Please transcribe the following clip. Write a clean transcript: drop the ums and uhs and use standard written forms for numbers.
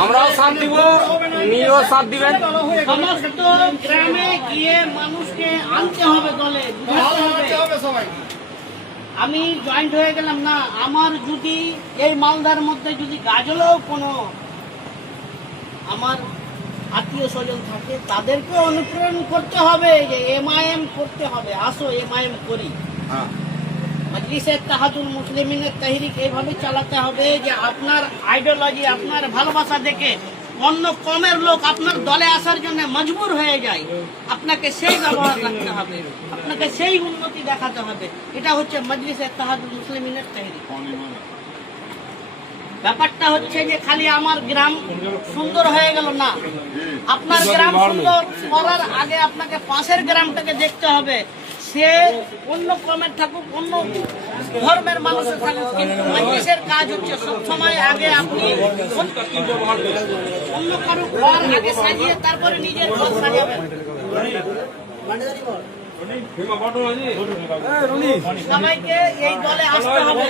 আমরাও সাথ দিব, নিয়েও সাথ দিবেন। সমস্ত গ্রামে গিয়ে মানুষকে আনতে হবে, দলে বুঝাতে হবে। আমি জয়েন্ট হয়ে গেলাম না, আমার যদি এই মালদার মধ্যে যদি গাজলেও কোনো আমার আত্মীয় স্বজন থাকে, তাদেরকে অনুপ্রেরণ করতে হবে যে এমআইএম করতে হবে, আসো এমআইএম করি। মজলিসে ইত্তেহাদুল মুসলিমিনের তাহরিক এইভাবে চালাতে হবে যে আপনার আইডিওলজি, আপনার ভালোবাসা দেখে অন্য কমের লোক আপনার দলে আসার জন্য মজবুর হয়ে যায়। আপনাকে সেই ব্যবহার রাখতে হবে, আপনাকে সেই উন্নতি দেখাতে হবে। এটা হচ্ছে মজলিসে ইত্তেহাদুল মুসলিমিনের তাহরিক। ব্যাপারটা হচ্ছে যে খালি আমার গ্রাম সুন্দর হয়ে গেল না, আপনার গ্রাম সুন্দর করার আগে আপনাকে পাশের গ্রামটাকে দেখতে হবে। সে অন্য ক্রমের থাকুক, অন্য ধর্মের মানুষের থাকুক, কিন্তু মজলিসের কাজ হচ্ছে সবসময় আগে আপনি অন্য কারো ঘর আগে সাজিয়ে তারপরে নিজের ঘর সাজাবেন। সবাইকে এই দলে আসতে হবে।